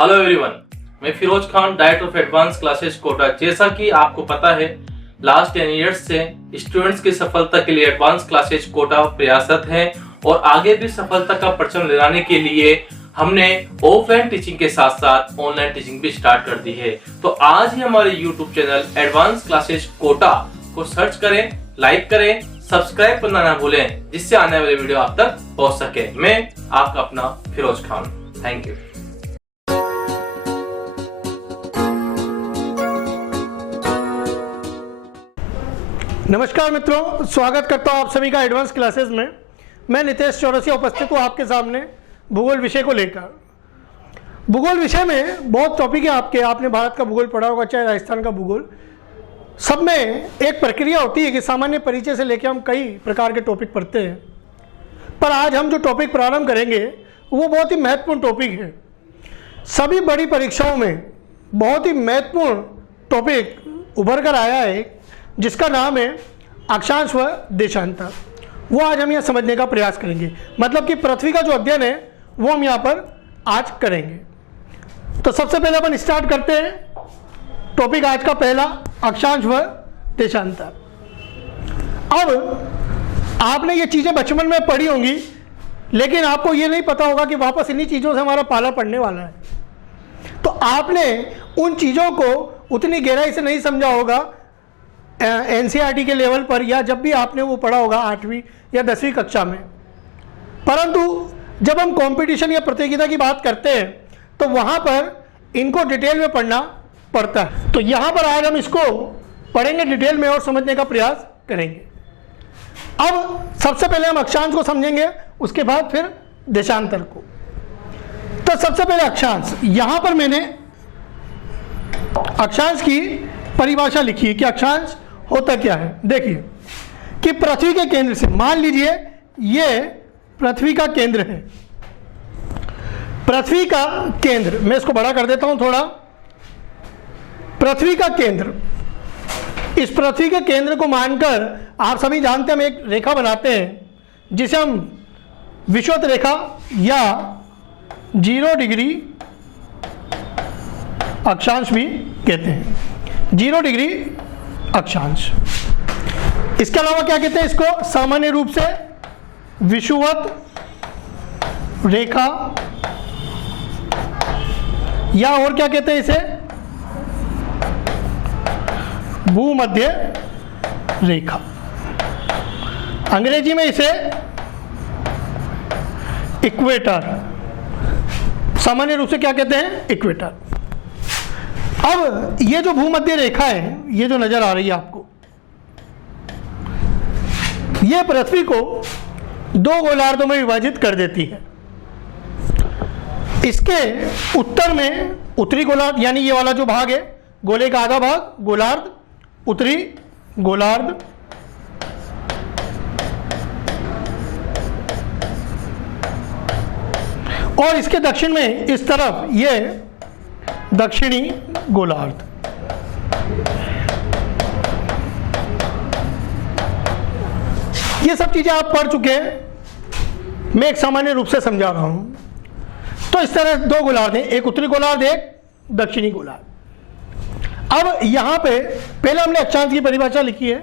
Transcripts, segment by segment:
Hello everyone, मैं Firoz Khan, director of Advance Classes Kota. जैसा कि आपको पता है, लास्ट 10 इयर्स से स्टूडेंट्स की सफलता के लिए एडवांस क्लासेस कोटा प्रयासरत है और आगे भी सफलता का परचम लहराने के लिए हमने ऑफलाइन टीचिंग के साथ साथ ऑनलाइन टीचिंग भी स्टार्ट कर दी है। तो आज ही हमारे YouTube channel Advance Classes Kota को सर्च करें, लाइक करें, सब्सक्राइब करना ना भूलें, जिससे आने वाले वीडियो आप तक पहुंच सके। मैं आपका अपना फिरोज खान, थैंक यू। नमस्कार मित्रों, स्वागत करता हूं आप सभी का एडवांस क्लासेस में। मैं नितेश चौरसिया उपस्थित हूं आपके सामने भूगोल विषय को लेकर। भूगोल विषय में बहुत टॉपिक है आपने भारत का भूगोल पढ़ा होगा, चाहे राजस्थान का भूगोल। सब में एक प्रक्रिया होती है कि सामान्य परिचय से लेकर हम कई प्रकार के टॉपिक पढ़ते हैं, पर आज हम जो टॉपिक प्रारंभ करेंगे वो बहुत ही महत्वपूर्ण टॉपिक है। सभी बड़ी परीक्षाओं में बहुत ही महत्वपूर्ण टॉपिक उभर कर आया है, जिसका नाम है अक्षांश व देशांतर। वो आज हम यहाँ समझने का प्रयास करेंगे, मतलब कि पृथ्वी का जो अध्ययन है वो हम यहाँ पर आज करेंगे। तो सबसे पहले अपन स्टार्ट करते हैं टॉपिक आज का पहला, अक्षांश व देशांतर। अब आपने ये चीज़ें बचपन में पढ़ी होंगी, लेकिन आपको ये नहीं पता होगा कि वापस इन्हीं चीज़ों से हमारा पाला पड़ने वाला है। तो आपने उन चीज़ों को उतनी गहराई से नहीं समझा होगा एनसीईआरटी के लेवल पर, या जब भी आपने वो पढ़ा होगा 8वीं या 10वीं कक्षा में। परंतु जब हम कंपटीशन या प्रतियोगिता की बात करते हैं तो वहाँ पर इनको डिटेल में पढ़ना पड़ता है। तो यहाँ पर आज हम इसको पढ़ेंगे डिटेल में और समझने का प्रयास करेंगे। अब सबसे पहले हम अक्षांश को समझेंगे, उसके बाद फिर देशांतर को। तो सबसे पहले अक्षांश। यहाँ पर मैंने अक्षांश की परिभाषा लिखी है कि अक्षांश होता क्या है। देखिए कि पृथ्वी के केंद्र से, मान लीजिए ये पृथ्वी का केंद्र है, पृथ्वी का केंद्र, मैं इसको बड़ा कर देता हूं थोड़ा। पृथ्वी का केंद्र, इस पृथ्वी के केंद्र को मानकर आप सभी जानते हैं हम एक रेखा बनाते हैं जिसे हम विषुवत रेखा या 0 डिग्री अक्षांश भी कहते हैं। 0 डिग्री अक्षांश। इसके अलावा क्या कहते हैं इसको? सामान्य रूप से विषुवत रेखा, या और क्या कहते हैं इसे? भूमध्य रेखा। अंग्रेजी में इसे इक्वेटर, सामान्य रूप से क्या कहते हैं? इक्वेटर। अब ये जो भूमध्य रेखा है, ये जो नजर आ रही है आपको, ये पृथ्वी को 2 गोलार्धों में विभाजित कर देती है। इसके उत्तर में उत्तरी गोलार्ध, यानी ये वाला जो भाग है, गोले का आधा भाग गोलार्ध, उत्तरी गोलार्ध, और इसके दक्षिण में इस तरफ ये दक्षिणी गोलार्ध। ये सब चीजें आप पढ़ चुके हैं, मैं एक सामान्य रूप से समझा रहा हूं। तो इस तरह 2 गोलार्ध हैं, एक उत्तरी गोलार्ध, एक दक्षिणी गोलार्ध। अब यहां पे पहले हमने अक्षांश की परिभाषा लिखी है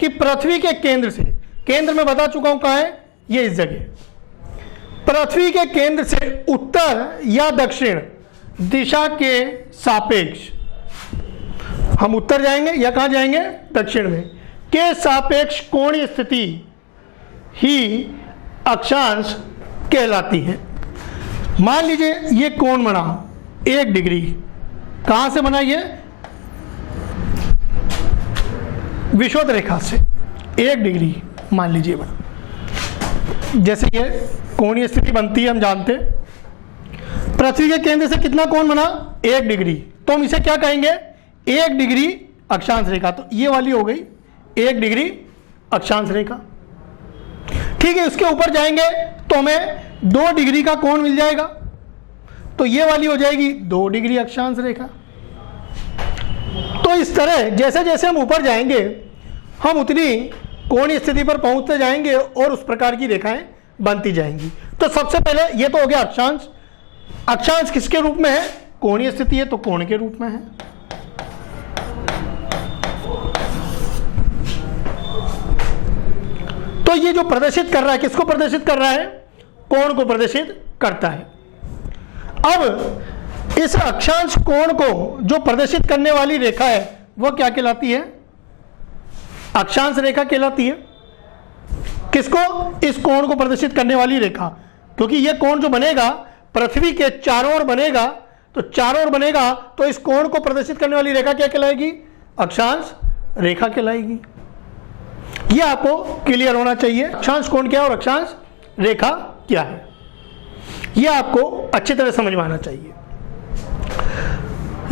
कि पृथ्वी के केंद्र से, केंद्र में बता चुका हूं कहां है, ये इस जगह। पृथ्वी के केंद्र से उत्तर या दक्षिण दिशा के सापेक्ष, हम उत्तर जाएंगे या कहां जाएंगे? दक्षिण में, के सापेक्ष कोणीय स्थिति ही अक्षांश कहलाती है। मान लीजिए ये कोण बना 1 डिग्री, कहां से बना? ये विषुवत रेखा से 1 डिग्री मान लीजिए बना। जैसे ये कोणीय स्थिति बनती है, हम जानते हैं। पृथ्वी के केंद्र से कितना कोण बना? 1 डिग्री। तो हम इसे क्या कहेंगे? 1 डिग्री अक्षांश रेखा। तो ये वाली हो गई 1 डिग्री अक्षांश रेखा। ठीक है, उसके ऊपर जाएंगे तो हमें 2 डिग्री का कोण मिल जाएगा, तो ये वाली हो जाएगी 2 डिग्री अक्षांश रेखा। तो इस तरह जैसे जैसे हम ऊपर जाएंगे हम उतनी कोणीय स्थिति पर पहुंचते जाएंगे और उस प्रकार की रेखाएं बनती जाएंगी। तो सबसे पहले ये तो हो गया अक्षांश। अक्षांश किसके रूप में है? कोणीय स्थिति है तो कोण के रूप में है। तो ये जो प्रदर्शित कर रहा है, किसको प्रदर्शित कर रहा है? कोण को प्रदर्शित करता है। अब इस अक्षांश कोण को जो प्रदर्शित करने वाली रेखा है वह क्या कहलाती है? अक्षांश रेखा कहलाती है। किसको? इस कोण को प्रदर्शित करने वाली रेखा, क्योंकि यह कोण जो बनेगा पृथ्वी के चारों ओर बनेगा, तो चारों ओर बनेगा तो इस कोण को प्रदर्शित करने वाली रेखा क्या कहलाएगी? अक्षांश रेखा कहलाएगी। यह आपको क्लियर होना चाहिए, अक्षांश कोण क्या है और अक्षांश रेखा क्या है, यह आपको अच्छी तरह समझ में आना चाहिए।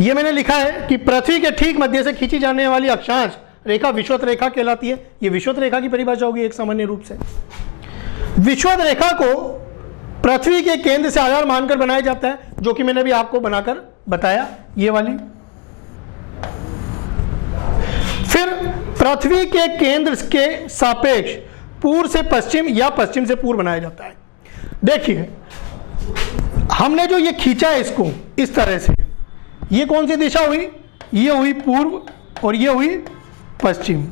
यह मैंने लिखा है कि पृथ्वी के ठीक मध्य से खींची जाने वाली अक्षांश रेखा विषुवत रेखा कहलाती है। यह विषुवत रेखा की परिभाषा होगी एक सामान्य रूप से। विषुवत रेखा को पृथ्वी के केंद्र से आधार मानकर बनाया जाता है, जो कि मैंने भी आपको बनाकर बताया, ये वाली। फिर पृथ्वी के केंद्र के सापेक्ष पूर्व से पश्चिम या पश्चिम से पूर्व बनाया जाता है। देखिए हमने जो ये खींचा है इसको इस तरह से, ये कौन सी दिशा हुई? ये हुई पूर्व और ये हुई पश्चिम।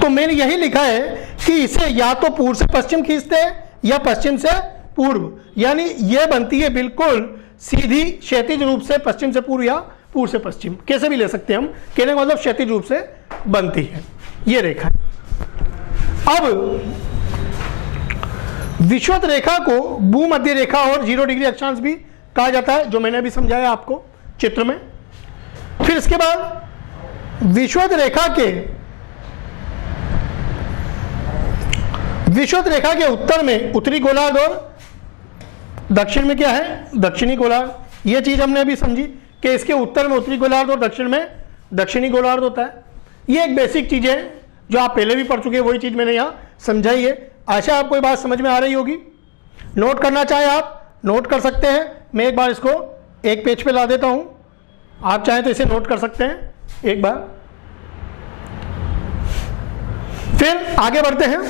तो मैंने यही लिखा है कि इसे या तो पूर्व से पश्चिम खींचते हैं या पश्चिम से पूर्व, यानी ये बनती है बिल्कुल सीधी क्षैतिज रूप से पश्चिम से पूर्व या पूर्व से पश्चिम, कैसे भी ले सकते हैं हम। कहने का मतलब क्षैतिज रूप से बनती है ये रेखा। अब विषुवत रेखा को भूमध्य रेखा और 0 डिग्री अक्षांश भी कहा जाता है, जो मैंने अभी समझाया आपको चित्र में। फिर इसके बाद विषुवत रेखा के उत्तर में उत्तरी गोलार्ध और दक्षिण में क्या है? दक्षिणी गोलार्ध। यह चीज हमने अभी समझी कि इसके उत्तर में उत्तरी गोलार्ध और दक्षिण में दक्षिणी गोलार्ध होता है। ये एक बेसिक चीज है जो आप पहले भी पढ़ चुके हैं, वही चीज मैंने यहाँ समझाई है। आशा आपको ये बात समझ में आ रही होगी। नोट करना चाहे आप नोट कर सकते हैं। मैं एक बार इसको एक पेज पे ला देता हूं, आप चाहें तो इसे नोट कर सकते हैं एक बार। फिर आगे बढ़ते हैं।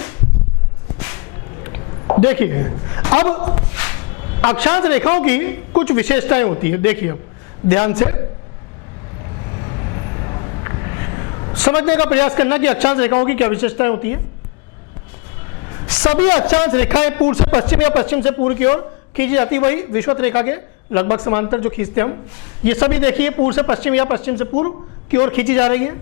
देखिए अब अक्षांश रेखाओं की कुछ विशेषताएं होती है। देखिए अब ध्यान से समझने का प्रयास करना कि अक्षांश रेखाओं की क्या विशेषताएं होती है। सभी अक्षांश रेखाएं पूर्व से पश्चिम या पश्चिम से पूर्व की ओर खींची जाती है, वही विषुवत रेखा के लगभग समांतर जो खींचते हम। ये सभी देखिए पूर्व से पश्चिम या पश्चिम से पूर्व की ओर खींची जा रही है।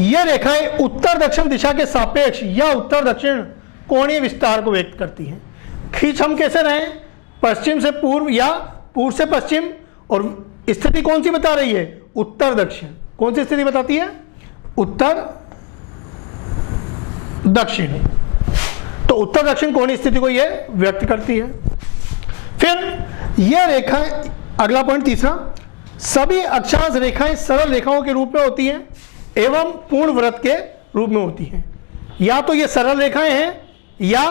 ये रेखाएं उत्तर दक्षिण दिशा के सापेक्ष या उत्तर दक्षिण कोणीय विस्तार को व्यक्त करती हैं। खींच हम कैसे रहे? पश्चिम से पूर्व या पूर्व से पश्चिम, और स्थिति कौन सी बता रही है? उत्तर दक्षिण। कौन सी स्थिति बताती है? उत्तर दक्षिण। तो उत्तर दक्षिण कोणीय स्थिति को यह व्यक्त करती है। फिर यह रेखाएं, अगला पॉइंट तीसरा, सभी अक्षांश रेखाएं सरल रेखाओं के रूप में होती हैं एवं पूर्ण वृत्त के रूप में होती हैं। या तो ये सरल रेखाएं हैं या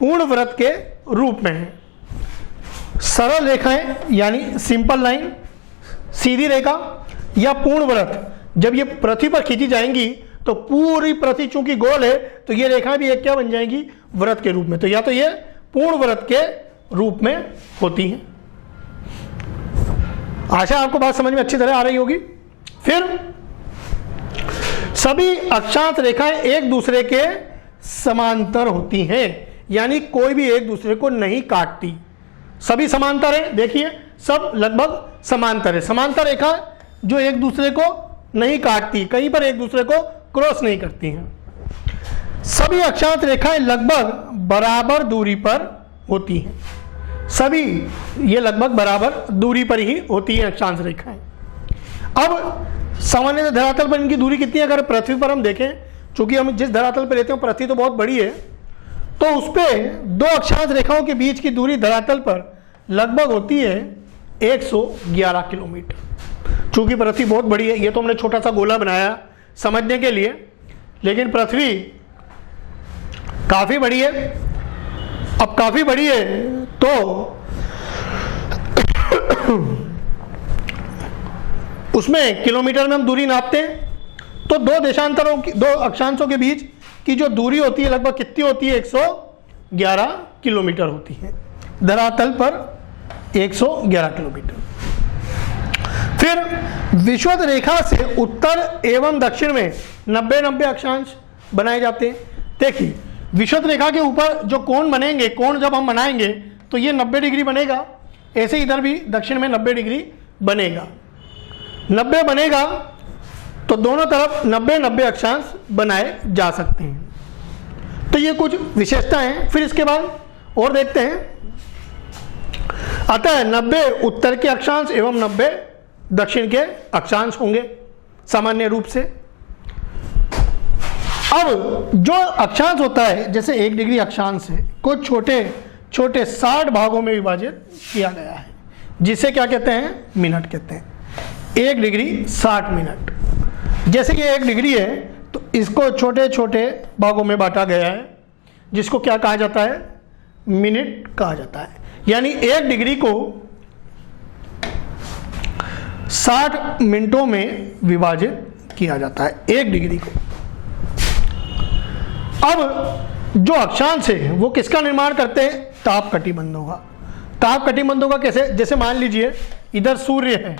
पूर्ण वृत्त के रूप में हैं। सरल रेखाएं यानी सिंपल लाइन, सीधी रेखा, या पूर्ण वृत्त जब ये पृथ्वी पर खींची जाएंगी तो पूरी पृथ्वी चूंकि गोल है तो ये रेखाएं भी एक क्या बन जाएंगी? वृत्त के रूप में। तो या तो ये पूर्ण वृत्त के रूप में होती हैं। आशा आपको बात समझ में अच्छी तरह आ रही होगी। फिर सभी अक्षांश रेखाएं एक दूसरे के समांतर होती हैं, यानी कोई भी एक दूसरे को नहीं काटती। सभी समांतर है, देखिए सब लगभग समांतर है। समांतर रेखा जो एक दूसरे को नहीं काटती, कहीं पर एक दूसरे को क्रॉस नहीं करती हैं। सभी अक्षांश रेखाएं लगभग बराबर दूरी पर होती हैं। सभी ये लगभग बराबर दूरी पर ही होती हैं अक्षांश रेखाएं। अब सामान्य धरातल पर इनकी दूरी कितनी है? अगर पृथ्वी पर हम देखें, चूंकि हम जिस धरातल पर रहते हैं पृथ्वी तो बहुत बड़ी है, तो उस पर दो अक्षांश रेखाओं के बीच की दूरी धरातल पर लगभग होती है 111 किलोमीटर। चूंकि पृथ्वी बहुत बड़ी है, ये तो हमने छोटा सा गोला बनाया समझने के लिए, लेकिन पृथ्वी काफी बड़ी है। अब काफी बड़ी है तो उसमें किलोमीटर में हम दूरी नापते हैं, तो दो देशांतरों की, दो अक्षांशों के बीच की जो दूरी होती है लगभग कितनी होती है? 111 किलोमीटर होती है धरातल पर 111 किलोमीटर। फिर विषुवत रेखा से उत्तर एवं दक्षिण में 90-90 अक्षांश बनाए जाते हैं। देखिए विषुवत रेखा के ऊपर जो कोण बनेंगे, कोण जब हम बनाएंगे तो ये 90 डिग्री बनेगा, ऐसे इधर भी दक्षिण में 90 डिग्री बनेगा। 90 बनेगा तो दोनों तरफ 90-90 अक्षांश बनाए जा सकते हैं। तो ये कुछ विशेषताएं हैं। फिर इसके बाद और देखते हैं। अतः 90 उत्तर के अक्षांश एवं 90 दक्षिण के अक्षांश होंगे सामान्य रूप से। अब जो अक्षांश होता है, जैसे 1 डिग्री अक्षांश है, कुछ छोटे छोटे 60 भागों में विभाजित किया गया है, जिसे क्या कहते हैं, मिनट कहते हैं। 1 डिग्री 60 मिनट। जैसे कि 1 डिग्री है तो इसको छोटे छोटे भागों में बांटा गया है, जिसको क्या कहा जाता है, मिनट कहा जाता है। यानी 1 डिग्री को 60 मिनटों में विभाजित किया जाता है, 1 डिग्री को। अब जो अक्षांश है वो किसका निर्माण करते हैं, ताप कटिबंधों का। ताप कटिबंधों का कैसे, जैसे मान लीजिए इधर सूर्य है,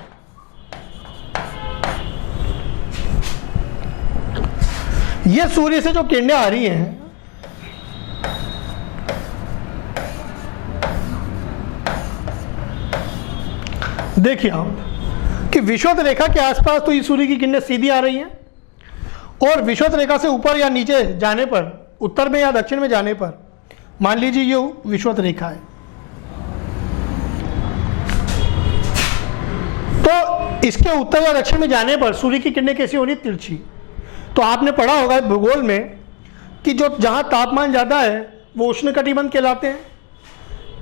ये सूर्य से जो किरणें आ रही हैं, देखिए आप कि विषुवत रेखा के आसपास तो ये सूर्य की किरणें सीधी आ रही हैं, और विषुवत रेखा से ऊपर या नीचे जाने पर, उत्तर में या दक्षिण में जाने पर, मान लीजिए ये विषुवत रेखा है, तो इसके उत्तर या दक्षिण में जाने पर सूर्य की किरणें कैसी हो रही, तिरछी। तो आपने पढ़ा होगा भूगोल में कि जो जहाँ तापमान ज़्यादा है वो उष्णकटिबंध कहलाते हैं,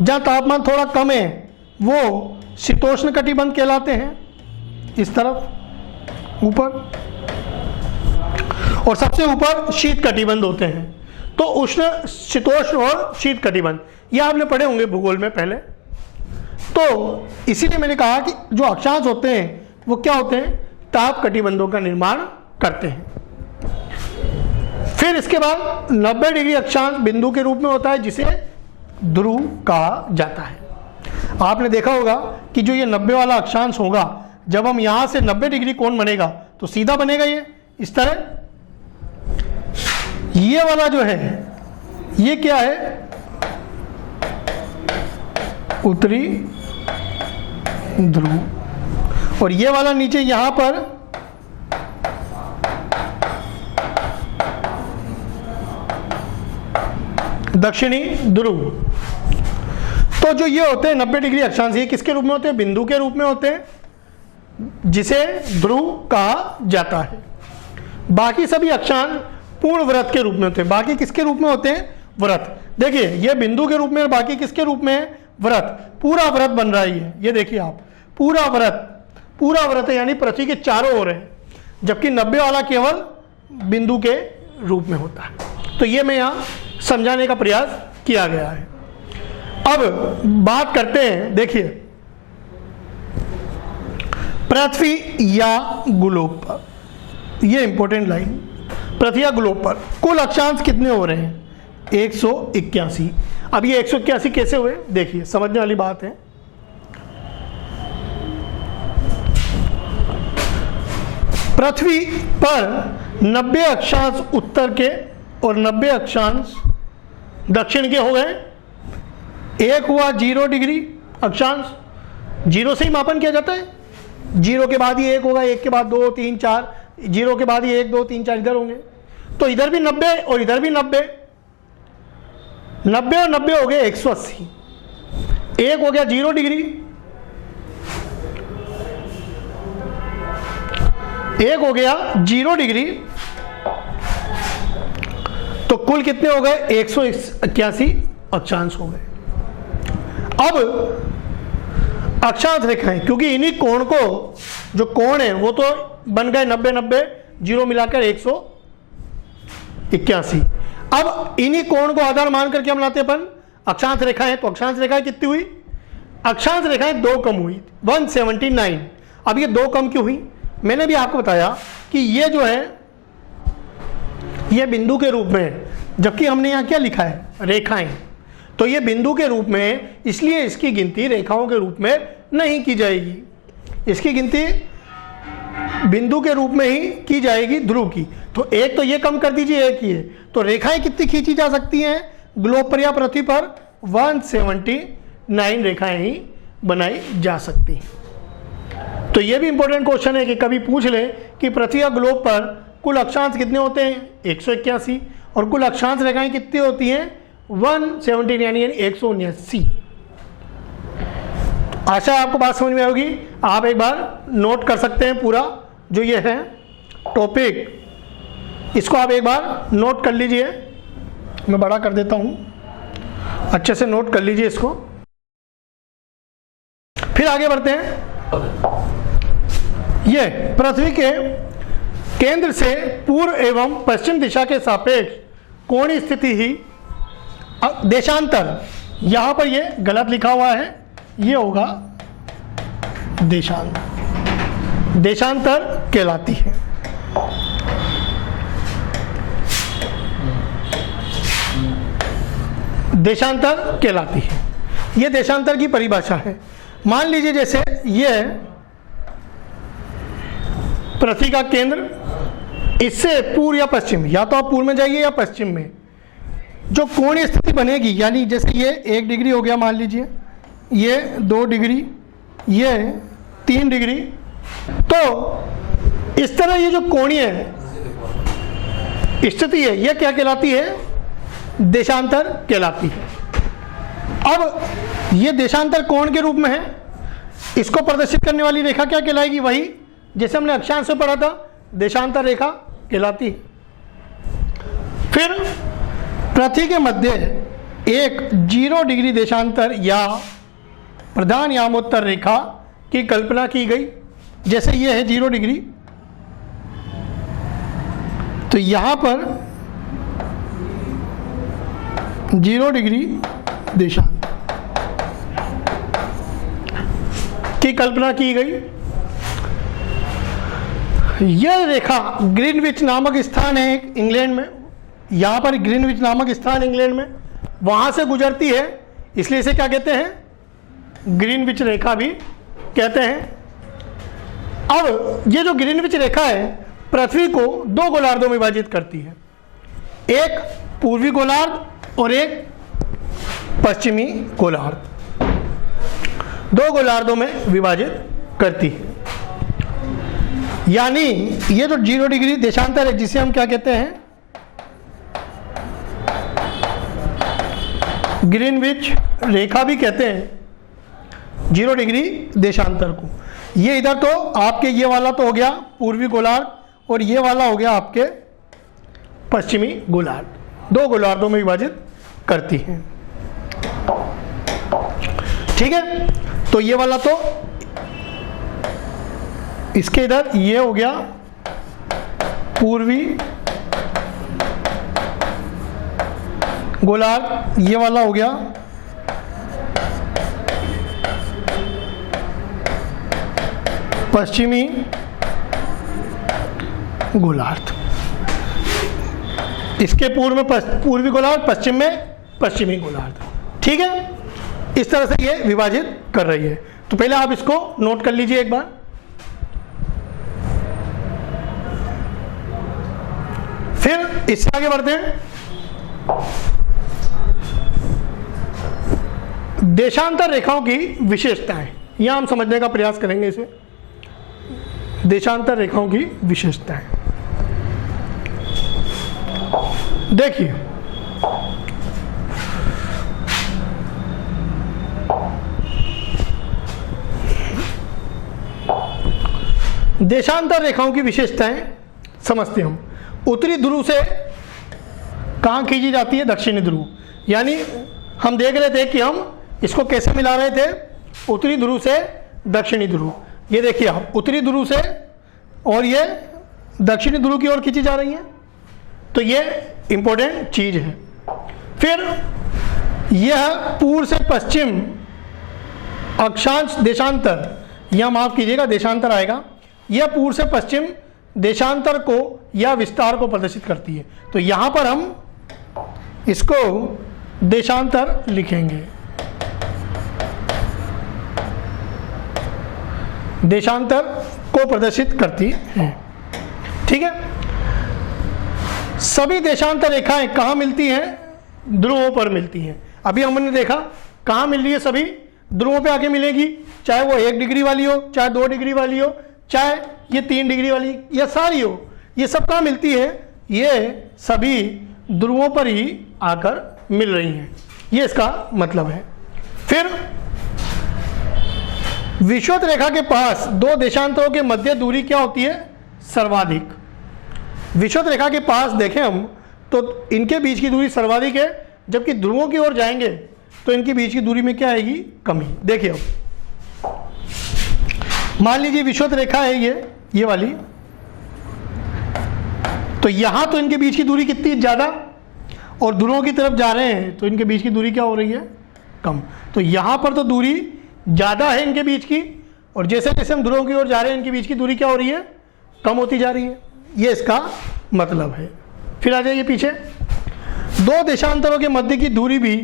जहाँ तापमान थोड़ा कम है वो शीतोष्ण कटिबंध कहलाते हैं, इस तरफ ऊपर, और सबसे ऊपर शीत कटिबंध होते हैं। तो उष्ण, शीतोष्ण और शीत कटिबंध ये आपने पढ़े होंगे भूगोल में पहले। तो इसीलिए मैंने कहा कि जो अक्षांश होते हैं वो क्या होते हैं, ताप कटिबंधों का निर्माण करते हैं। फिर इसके बाद 90 डिग्री अक्षांश बिंदु के रूप में होता है, जिसे ध्रुव कहा जाता है। आपने देखा होगा कि जो ये 90 वाला अक्षांश होगा, जब हम यहां से 90 डिग्री कोण बनेगा तो सीधा बनेगा ये इस तरह। ये वाला जो है ये क्या है, उत्तरी ध्रुव, और ये वाला नीचे यहां पर दक्षिणी ध्रुव। तो जो ये होते हैं 90 डिग्री अक्षांश, ये किसके रूप में होते हैं, बिंदु के रूप में होते हैं, जिसे ध्रुव कहा जाता है। बाकी सभी अक्षांश पूर्ण व्रत के रूप में होते हैं। बाकी किसके रूप में होते हैं, व्रत। देखिए ये बिंदु के रूप में, और बाकी किसके रूप में है, व्रत। पूरा व्रत बन रहा है ये देखिए आप, पूरा व्रत है, यानी पृथ्वी के चारों ओर है, जबकि 90 वाला केवल बिंदु के रूप में होता है। तो ये मैं यहाँ समझाने का प्रयास किया गया है। अब बात करते हैं, देखिए पृथ्वी या ग्लोब पर, ये इंपॉर्टेंट लाइन, पृथ्वी या ग्लोब पर कुल अक्षांश कितने हो रहे हैं, 181। अब ये 181 कैसे हुए, देखिए समझने वाली बात है। पृथ्वी पर 90 अक्षांश उत्तर के और 90 अक्षांश दक्षिण के हो गए। एक हुआ 0 डिग्री अक्षांश, 0 से ही मापन किया जाता है, 0 के बाद ही 1 होगा, 1 के बाद 2 3 4, 0 के बाद ही 1 2 3 4 इधर होंगे। तो इधर भी 90 और इधर भी 90, 90 और 90 हो गए 180। एक हो गया 0 डिग्री, एक हो गया 0 डिग्री, तो कुल कितने हो गए, 181 अक्षांश हो गए। अब अक्षांश रेखाएं, क्योंकि इन्हीं कोण को, जो कोण है वो तो बन गए 90 90, 0 मिलाकर 181। अब इन्हीं कोण को आधार मान करके हम लाते अपन अक्षांश रेखाएं। तो अक्षांश रेखाएं कितनी हुई, अक्षांश रेखाएं 2 कम हुई, 179। अब ये 2 कम क्यों हुई, मैंने भी आपको बताया कि ये जो है ये बिंदु के रूप में है, जबकि हमने यहाँ क्या लिखा है, रेखाएं। तो ये बिंदु के रूप में है, इसलिए इसकी गिनती रेखाओं के रूप में नहीं की जाएगी। इसकी गिनती बिंदु के रूप में ही की जाएगी ध्रुव की। तो एक तो ये कम कर दीजिए, एक ही है। तो रेखाएं कितनी खींची जा सकती हैं ग्लोब पर या पृथ्वी पर? 179 रेखाएं ही बनाई जा सकती हैं। तो ये भी इंपॉर्टेंट क्वेश्चन है कि कभी पूछ ले कि पृथ्वी या ग्लोब पर कुल अक्षांश कितने होते हैं? 181। और कुल अक्षांश रेखाएं कितनी होती हैं? 179 यानी 179। आशा है आपको बात समझ में होगी। आप एक बार नोट कर सकते हैं पूरा जो ये है टॉपिक, इसको आप एक बार नोट कर लीजिए। मैं बड़ा कर देता हूं, अच्छे से नोट कर लीजिए इसको। फिर आगे बढ़ते हैं। ये पृथ्वी के केंद्र से पूर्व एवं पश्चिम दिशा के सापेक्ष कोणीय स्थिति ही देशांतर, यहां पर ये गलत लिखा हुआ है, ये होगा देशांतर, देशांतर कहलाती है। देशांतर कहलाती है। ये देशांतर की परिभाषा है। मान लीजिए जैसे ये पृथ्वी का केंद्र, इससे पूर्व या पश्चिम, या तो आप पूर्व में जाइए या पश्चिम में, जो कोणीय स्थिति बनेगी, यानी जैसे ये 1 डिग्री हो गया, मान लीजिए ये 2 डिग्री, ये 3 डिग्री, तो इस तरह ये जो कोणीय स्थिति है ये क्या कहलाती है? देशांतर कहलाती है। अब ये देशांतर कोण के रूप में है, इसको प्रदर्शित करने वाली रेखा क्या कहलाएगी? वही जैसे हमने अक्षांश से पढ़ा था, देशांतर रेखा कहलाती है। फिर पृथ्वी के मध्य एक 0 डिग्री देशांतर या प्रधान यामोत्तर रेखा की कल्पना की गई। जैसे ये है 0 डिग्री, तो यहां पर 0 डिग्री देशांतर की कल्पना की गई। यह रेखा ग्रीनविच नामक स्थान है एक इंग्लैंड में, यहां पर ग्रीनविच नामक स्थान इंग्लैंड में, वहां से गुजरती है, इसलिए इसे क्या कहते हैं? ग्रीनविच रेखा भी कहते हैं। अब ये जो ग्रीनविच रेखा है पृथ्वी को 2 गोलार्धों में विभाजित करती है, एक पूर्वी गोलार्ध और एक पश्चिमी गोलार्ध, 2 गोलार्धों में विभाजित करती है। यानी ये जो 0 डिग्री देशांतर है, जिसे हम क्या कहते हैं? ग्रीनविच रेखा भी कहते हैं 0 डिग्री देशांतर को। ये इधर तो आपके ये वाला तो हो गया पूर्वी गोलार्ध, और ये वाला हो गया आपके पश्चिमी गोलार्ध, 2 गोलार्धों में विभाजित करती है। ठीक है, तो ये वाला तो इसके इधर ये हो गया पूर्वी गोलार्ध, ये वाला हो गया पश्चिमी गोलार्ध। इसके पूर्व में पूर्वी गोलार्ध, पश्चिम में पश्चिमी गोलार्ध। ठीक है, इस तरह से ये विभाजित कर रही है। तो पहले आप इसको नोट कर लीजिए एक बार। फिर इससे आगे बढ़ते हैं। देशांतर रेखाओं की विशेषताएं, यहां हम समझने का प्रयास करेंगे इसे। देशांतर रेखाओं की विशेषताएं देखिए, देशांतर रेखाओं की विशेषताएं समझते हम। उत्तरी ध्रुव से कहाँ खींची जाती है? दक्षिणी ध्रुव। यानी हम देख रहे थे कि हम इसको कैसे मिला रहे थे, उत्तरी ध्रुव से दक्षिणी ध्रुव। ये देखिए आप, उत्तरी ध्रुव से और ये दक्षिणी ध्रुव की ओर खींची जा रही है, तो ये इंपॉर्टेंट चीज है। फिर यह पूर्व से पश्चिम अक्षांश देशांतर, यह माफ कीजिएगा देशांतर आएगा, यह पूर्व से पश्चिम देशांतर को या विस्तार को प्रदर्शित करती है। तो यहां पर हम इसको देशांतर लिखेंगे। देशांतर को प्रदर्शित करती है। ठीक है, सभी देशांतर रेखाएं कहाँ मिलती हैं? ध्रुवों पर मिलती हैं। अभी हमने देखा कहाँ मिल रही है, सभी ध्रुवों पे आके मिलेगी, चाहे वो 1 डिग्री वाली हो, चाहे 2 डिग्री वाली हो, चाहे ये 3 डिग्री वाली या सारी हो, ये सब कहाँ मिलती है? ये सभी ध्रुवों पर ही आकर मिल रही हैं। ये इसका मतलब है। फिर विषुवत रेखा के पास दो देशांतरों के मध्य दूरी क्या होती है? सर्वाधिक। विषुवत रेखा के पास देखें हम तो इनके बीच की दूरी सर्वाधिक है, जबकि ध्रुवों की ओर जाएंगे तो इनके बीच की दूरी में क्या आएगी? कमी। देखिए अब मान लीजिए विषुवत रेखा है ये वाली, तो यहां तो इनके बीच की दूरी कितनी ज्यादा, और ध्रुवों की तरफ जा रहे हैं तो इनके बीच की दूरी क्या हो रही है? कम। तो यहां पर तो दूरी ज्यादा है इनके बीच की, और जैसे जैसे हम ध्रुवों की ओर जा रहे हैं इनके बीच की दूरी क्या हो रही है? कम होती जा रही है। ये इसका मतलब है। फिर आ जाइए पीछे, दो देशांतरों के मध्य की दूरी भी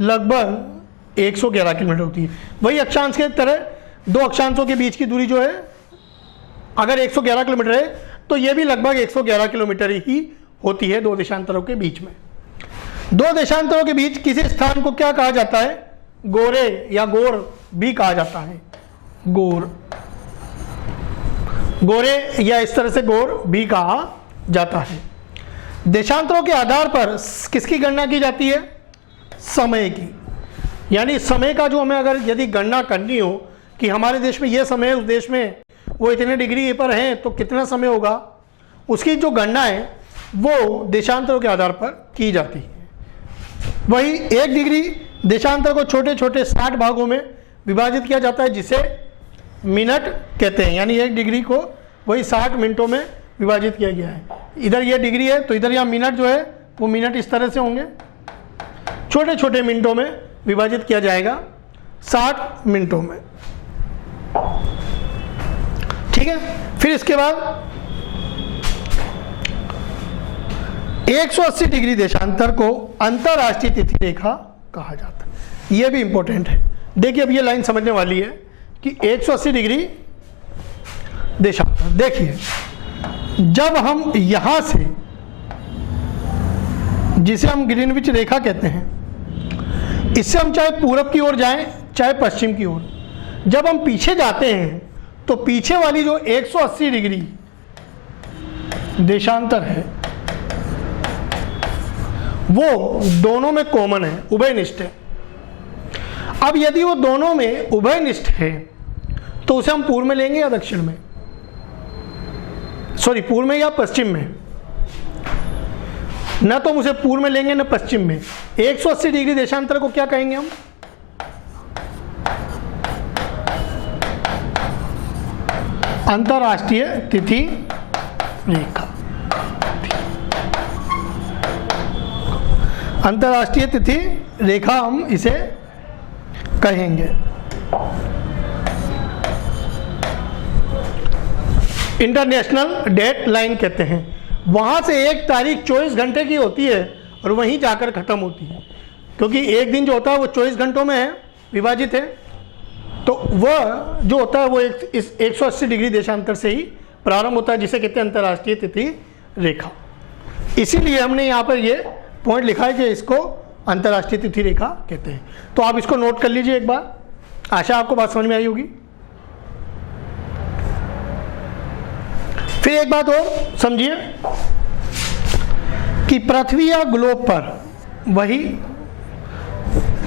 लगभग 111 किलोमीटर होती है। वही अक्षांश के तरह दो अक्षांशों के बीच की दूरी जो है अगर 111 किलोमीटर है तो ये भी लगभग 111 किलोमीटर ही होती है दो देशांतरों के बीच में। दो देशांतरों के बीच किसी स्थान को क्या कहा जाता है? गोरे या गोर भी कहा जाता है। गोर, गोरे या इस तरह से गोर भी कहा जाता है। देशांतरों के आधार पर किसकी गणना की जाती है? समय की। यानी समय का जो हमें अगर यदि गणना करनी हो कि हमारे देश में ये समय है, उस देश में वो इतने डिग्री पर हैं तो कितना समय होगा, उसकी जो गणना है वो देशांतरों के आधार पर की जाती है। वही 1 डिग्री देशांतर को छोटे छोटे 60 भागों में विभाजित किया जाता है, जिसे मिनट कहते हैं। यानी 1 डिग्री को वही 60 मिनटों में विभाजित किया गया है। इधर ये डिग्री है तो इधर यहाँ मिनट जो है वो मिनट इस तरह से होंगे, छोटे छोटे मिनटों में विभाजित किया जाएगा 60 मिनटों में। ठीक है, फिर इसके बाद 180 डिग्री देशांतर को अंतरराष्ट्रीय तिथि रेखा कहा जाता है। यह भी इंपॉर्टेंट है। देखिए अब ये लाइन समझने वाली है कि 180 डिग्री देशांतर। देखिए जब हम यहां से, जिसे हम ग्रीनविच रेखा कहते हैं, इससे हम चाहे पूरब की ओर जाएं चाहे पश्चिम की ओर, जब हम पीछे जाते हैं तो पीछे वाली जो 180 डिग्री देशांतर है वो दोनों में कॉमन है, उभयनिष्ठ है। अब यदि वो दोनों में उभयनिष्ठ है तो उसे हम पूर्व में लेंगे या दक्षिण में, सॉरी पूर्व में या पश्चिम में। ना तो हम उसे पूर्व में लेंगे ना पश्चिम में। 180 डिग्री देशांतर को क्या कहेंगे हम? अंतरराष्ट्रीय तिथि रेखा। अंतरराष्ट्रीय तिथि रेखा हम इसे कहेंगे। इंटरनेशनल डेट लाइन कहते हैं। वहां से एक तारीख 24 घंटे की होती है और वहीं जाकर खत्म होती है, क्योंकि एक दिन जो होता है वो 24 घंटों में है, विभाजित है। तो वह जो होता है वो इस 180 डिग्री देशांतर से ही प्रारंभ होता है, जिसे कहते हैं अंतरराष्ट्रीय तिथि रेखा। इसीलिए हमने यहाँ पर ये पॉइंट लिखा है कि इसको अंतरराष्ट्रीय तिथि रेखा कहते हैं। तो आप इसको नोट कर लीजिए एक बार। आशा आपको बात समझ में आई होगी। फिर एक बात और समझिए कि पृथ्वी या ग्लोब पर वही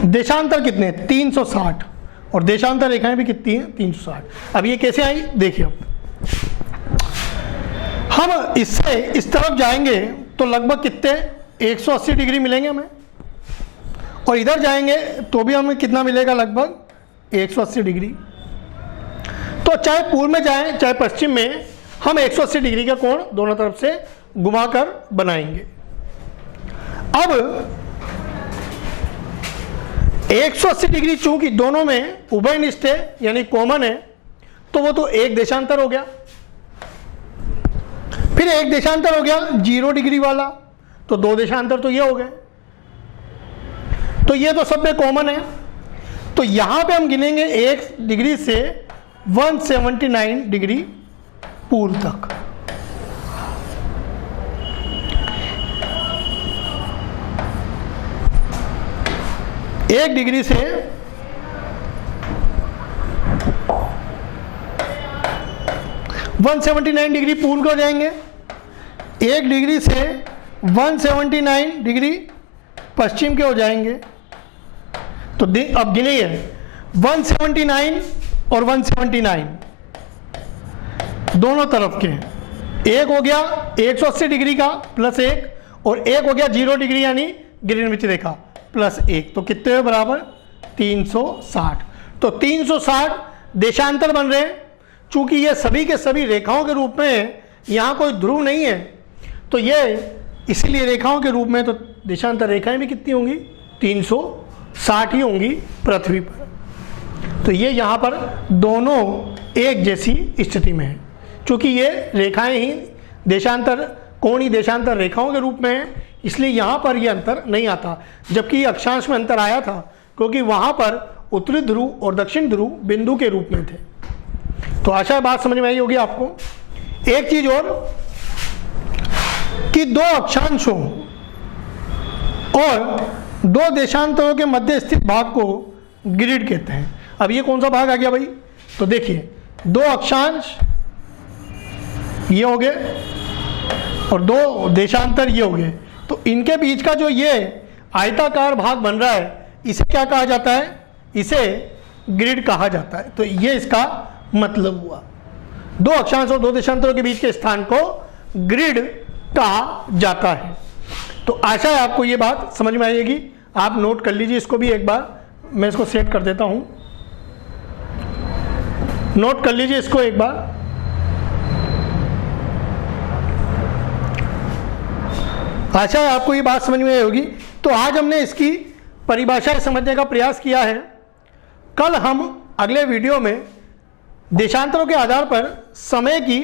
देशांतर कितने? 360, और देशांतर रेखाएं भी कितनी हैं? 360। अब ये कैसे आई? देखिए अब हम इससे इस तरफ जाएंगे तो लगभग कितने? 180 डिग्री मिलेंगे हमें, और इधर जाएंगे तो भी हमें कितना मिलेगा? लगभग 180 डिग्री। तो चाहे पूर्व में जाएं चाहे पश्चिम में, हम 180 डिग्री का कोण दोनों तरफ से घुमाकर बनाएंगे। अब 180 डिग्री चूंकि दोनों में उभयनिष्ठ है यानी कॉमन है, तो वो तो एक देशांतर हो गया। फिर एक देशांतर हो गया 0 डिग्री वाला, तो 2 देशांतर तो ये हो गए। तो ये तो सब में कॉमन है। तो यहां पे हम गिनेंगे 1 डिग्री से 179 डिग्री पूर्व तक। एक डिग्री से 179 डिग्री पूर्व को जाएंगे, 1 डिग्री से 179 डिग्री पश्चिम के हो जाएंगे। तो अब गिनेंगे 179 और 179 दोनों तरफ के, एक हो गया 180 डिग्री का प्लस 1 और एक हो गया 0 डिग्री यानी ग्रीनविच रेखा प्लस 1। तो कितने हुए बराबर 360। तो 360 देशांतर बन रहे हैं। चूंकि ये सभी के सभी रेखाओं के रूप में है, यहाँ कोई ध्रुव नहीं है, तो ये इसीलिए रेखाओं के रूप में, तो देशांतर रेखाएं भी कितनी होंगी 360 ही होंगी पृथ्वी पर। तो ये यहाँ पर दोनों एक जैसी स्थिति में है। चूंकि ये रेखाएं ही देशांतर, कोणीय देशांतर रेखाओं के रूप में है, इसलिए यहाँ पर ये अंतर नहीं आता। जबकि अक्षांश में अंतर आया था, क्योंकि वहाँ पर उत्तरी ध्रुव और दक्षिण ध्रुव बिंदु के रूप में थे। तो आशा है बात समझ में आई होगी आपको। एक चीज और कि दो अक्षांशों और दो देशांतरों के मध्य स्थित भाग को ग्रिड कहते हैं। अब ये कौन सा भाग आ गया भाई? तो देखिए, दो अक्षांश ये हो गए और दो देशांतर ये हो गए। तो इनके बीच का जो ये आयताकार भाग बन रहा है, इसे क्या कहा जाता है? इसे ग्रिड कहा जाता है। तो ये इसका मतलब हुआ। दो अक्षांश और दो देशांतरों के बीच के स्थान को ग्रिड कहा जाता है। तो आशा है आपको ये बात समझ में आएगी। आप नोट कर लीजिए इसको भी एक बार, मैं इसको सेट कर देता हूं। नोट कर लीजिए इसको एक बार। आशा है आपको ये बात समझ में आई होगी। तो आज हमने इसकी परिभाषा समझने का प्रयास किया है। कल हम अगले वीडियो में देशांतरों के आधार पर समय की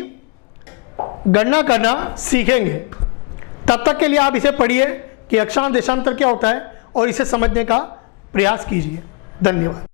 गणना करना सीखेंगे। तब तक के लिए आप इसे पढ़िए कि अक्षांश देशांतर क्या होता है और इसे समझने का प्रयास कीजिए। धन्यवाद।